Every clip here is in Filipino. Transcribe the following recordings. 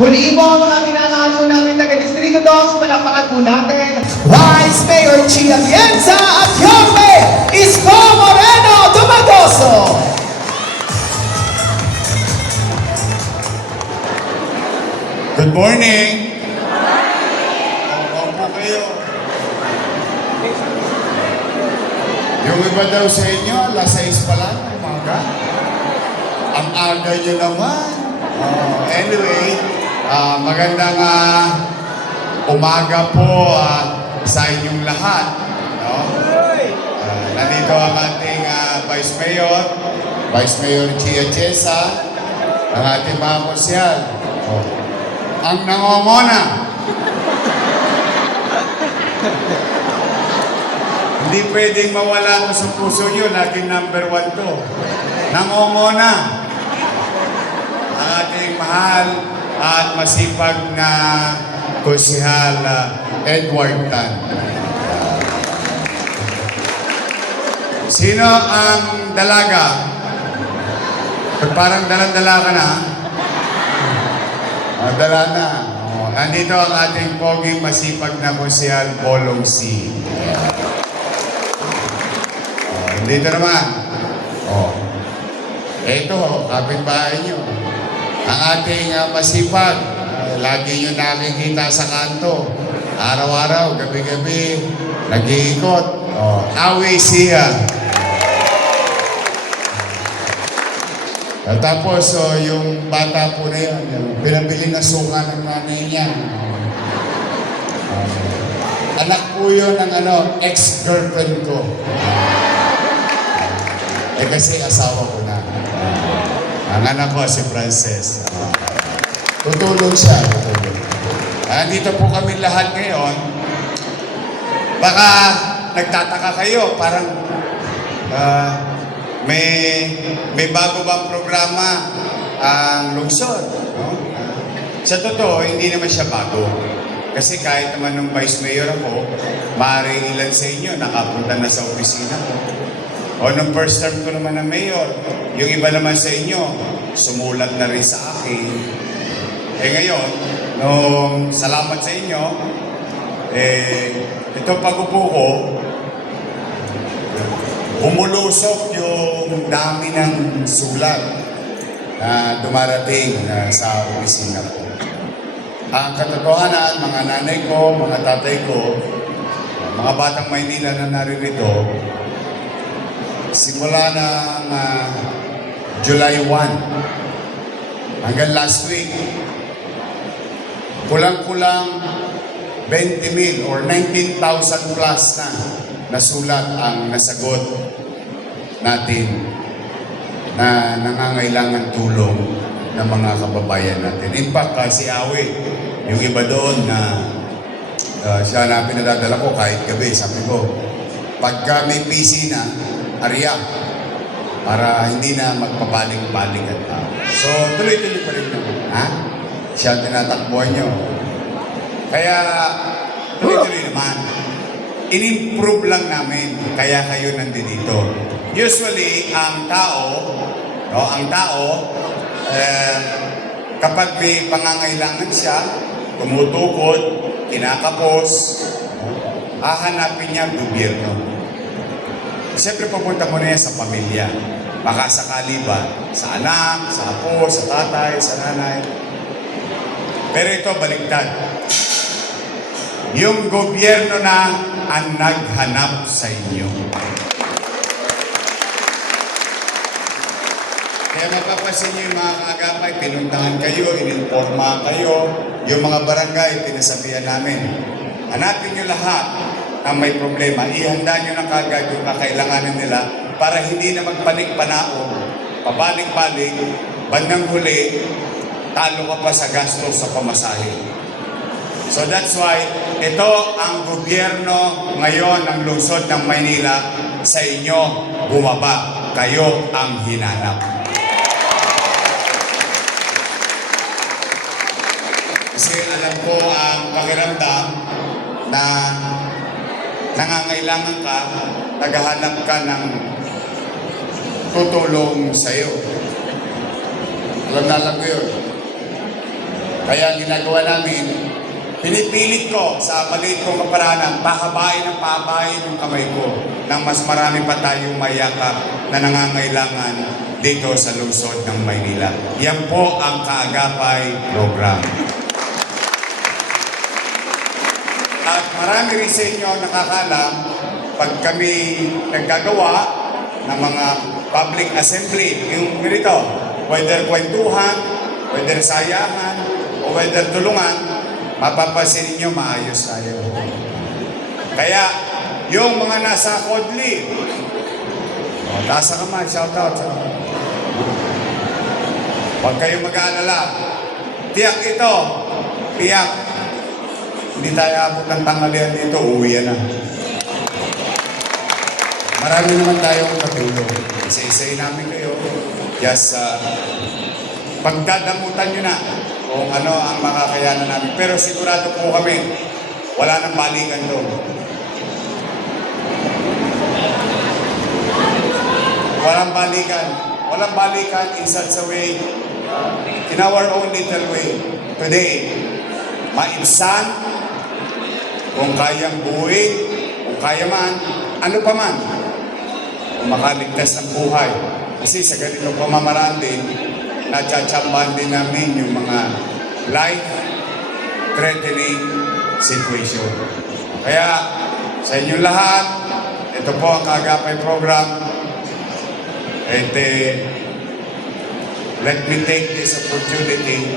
Muli po ang mga pinangaso namin taga-Distrito 2, palakpakan po natin. Vice Mayor Chia Atienza at Young Mayor Isko Moreno Dumagoso. Good morning! Opo po kayo. Yung iba daw sa inyo, alas 6 pa lang, umaga. Ang aga nyo naman. Anyway, magandang umaga po sa inyong lahat. No? Nandito ang ating Vice Mayor Chia Atienza, ang ating mga konsyal. Ang nangongona. Hindi pwedeng mawala ko sa puso nyo. Naging number 1 to. Nangongona. Ang ating mahal at masipag na konsehal Edward Tan. Sino ang dalaga? Pag parang dalang-dala ka na, dala na. Nandito ang ating poging masipag na konsehal Bolong C. Dito naman. Ito, kapitbahay nyo. Ang ating masipag, lagi nyo nakikita sa kanto. Araw-araw, gabi-gabi, nag-iikot. Awi siya. Tapos, yung bata po na yun, yung pinabili na suka ng nanay niya. Anak po yun ng ex-girlfriend ko. Kasi asawa ko na. Ang anak ko si Frances. Tutulong siya. Dito po kami lahat ngayon. Baka nagtataka kayo, parang may bago bang programa ang lungsod. No? Sa totoo, hindi naman siya bago. Kasi kahit naman nung Vice Mayor ako, maaaring ilan sa inyo nakapunta na sa opisina ko. O nung first term ko naman na mayor, yung iba naman sa inyo, sumulat na rin sa akin. Ngayon, nung salamat sa inyo, ito pag-upo ko, umulusok yung dami ng sulat na dumarating sa opisina ko. Ang katotohanan, mga nanay ko, mga tatay ko, mga batang Maynila na naririto, simula ng July 1 hanggang last week, kulang-kulang 20,000 or 19,000 plus na sulat ang nasagot natin na nangangailangan tulong ng mga kababayan natin. In fact, si Awe, yung iba doon na siya na pinadadala ko kahit gabi, sabi ko, pagka may PC na, ariya, para hindi na magpabalik-balik at tao. So, tuloy-tuloy pa rin naman. Siya tinatakbuhan nyo. Kaya, tuloy-tuloy naman. In-improve lang namin, kaya kayo nandito. Usually, ang tao, kapag may pangangailangan siya, tumutukod, kinakapos, hahanapin niya ang gobyerno. Siyempre, pupunta mo na yan sa pamilya. Baka sakali ba, sa anak, sa apo, sa tatay, sa nanay. Pero ito, baliktad. Yung gobyerno na ang naghanap sa inyo. Kaya mapapansin nyo yung mga kaagapay, pinuntahan kayo, ininforma kayo, yung mga barangay, pinasabihan namin. Hanapin nyo lahat ang may problema. Ihanda nyo na kagad yung kakailanganin nila para hindi na magpanik-panaon, pabalik-balik, bandang huli, talo ka pa sa gastos sa pamasahe. So that's why, ito ang gobyerno ngayon ng lungsod ng Maynila sa inyo bumaba. Kayo ang hinanap. Kasi alam ko ang pakiramdam na nangangailangan ka, naghahanap ka ng tutulong sa'yo. Alam ko yun. Kaya ang ginagawa namin, pinipilit ko sa maliit kong kaparanan, pahabain ng pahabain yung kamay ko nang mas marami pa tayong mayakap na nangangailangan dito sa lungsod ng Maynila. Yan po ang Kaagapay program. At marami rin sa inyo nakakalam pag kami naggagawa ng mga public assembly, yung ganito, whether kwentuhan, whether sayahan, o whether tulungan, mapapansin ninyo maayos tayo. Kaya, yung mga nasa Kodli, taas ang kamay, shout out. Huwag kayong mag-aalala. Tiyak ito, tiyak. Hindi tayo abot ng tanghalian dito, uwi na. Marami naman tayong katulong. Isa-isay namin kayo. Just, pagdadamutan nyo na kung ano ang makakayanan namin. Pero sigurado po kami, wala nang balikan doon. Walang balikan. Walang balikan in such a way, in our own little way. Today, mainsan, kung kayang buuin, kung kaya man, ano pa man, kung makaligtas ng buhay. Kasi sa ganitong pamamaraan din, natsatsambahan din namin yung mga life-threatening situation. Kaya, sa inyong lahat, ito po ang Kaagapay program. And let me take this opportunity.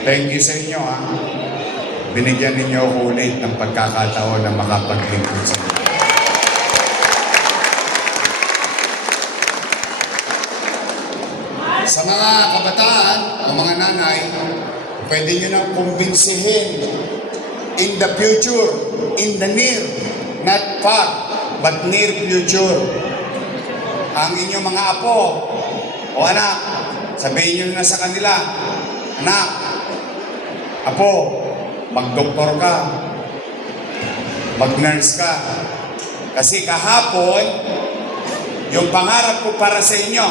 Thank you sa inyo, ha. Binigyan ninyo ako ulit ng pagkakataon na makapaglingkod sa inyo. Sa mga kabataan o mga nanay, pwede nyo nang kumbinsihin in the future, in the near, not far, but near future. Ang inyong mga apo o anak, sabihin nyo na sa kanila, anak, apo, mag-doktor ka, mag-nurse ka. Kasi kahapon, yung pangarap ko para sa inyo,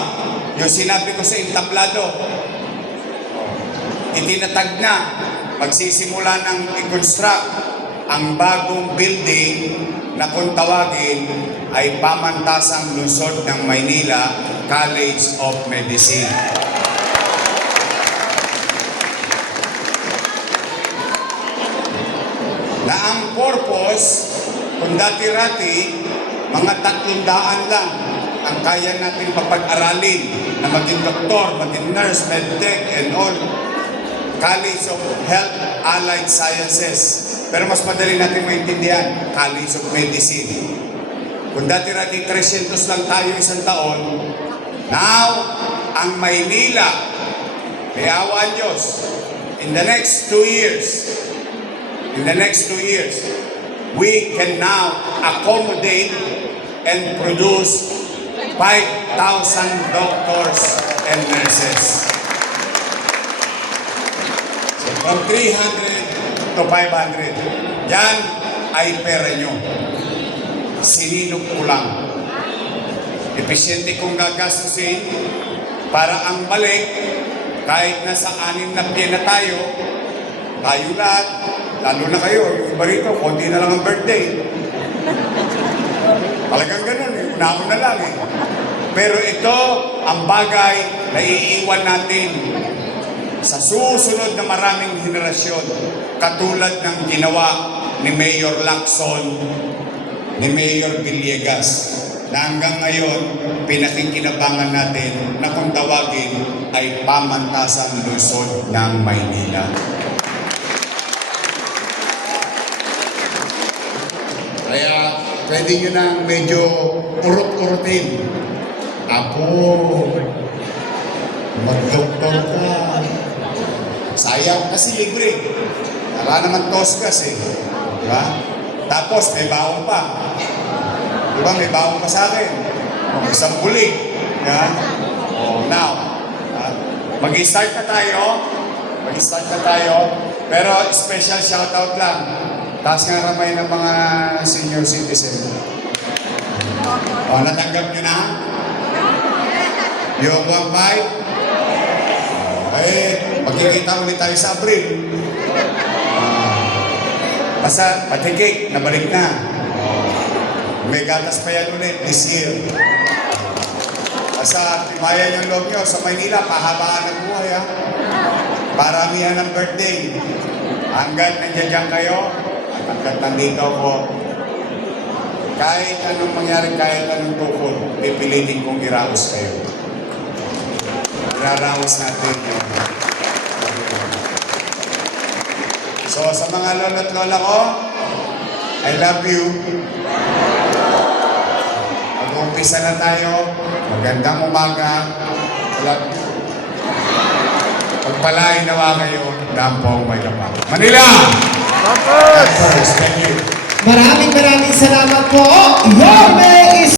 yung sinabi ko sa entablado, itinatag na, magsisimula ng i-construct ang bagong building na kung tawagin ay Pamantasang Lungsod ng Maynila College of Medicine. Na ang purpose, kung dati-rati, mga 300 lang ang kaya natin papag-aralin na maging doktor, maging nurse, medtech, and all. College of Health Allied Sciences. Pero mas madali natin maintindihan, College of Medicine. Kung dati-rati 300 lang tayo isang taon, now, ang Maynila, may awa ang Diyos, in the next 2 years, we can now accommodate and produce 5,000 doctors and nurses. So from 300 to 500, yan ay pera nyo. Sininok ko lang. Episyente kong gagastusin para ang balik, kahit nasa 6 na piye na tayo lahat, lalo na kayo, yung iba rito, konti na lang ang birthday. Talagang ganun eh, una na lang eh. Pero ito ang bagay na iiwan natin sa susunod na maraming henerasyon, katulad ng ginawa ni Mayor Lacson, ni Mayor Villegas, na hanggang ngayon pinakikinabangan natin na kung tawagin ay Pamantasang Lungsod ng Maynila. Kaya pwede nyo nang medyo urot-urotin. Apo, mag-doktor ka. Sayang kasi libre. Wala naman tosgas eh. Diba? Tapos may baon pa. Diba may baon pa sa akin? Isang bulig. Diba? Oh, now, mag-start na tayo. Pero special shoutout lang. Taas nga kamay ng mga senior citizen. O, natanggap nyo na? Yung 1.5? Eh, Magkikita ulit tayo sa Abril. Basta, patikik, nabalik na. May gatas pa yan ulit this year. Basta, tibayan yung loob nyo. Sa Maynila, pahabaan ang buhay, ha? Paramihan ng birthday. Hanggat nandiyan kayo, at hanggat nandito ko, kahit anong mangyari, kahit anong tukod, pipilitin kong iraos kayo. Iraraos natin yun. So, sa mga lolo at lola ko, I love you. Mag-umpisa na tayo. Magandang umaga. Love you. Pagpalain nawa kayo, dampong may kapal. Manila! Campus! Thank you. Maraming salamat po. Yorme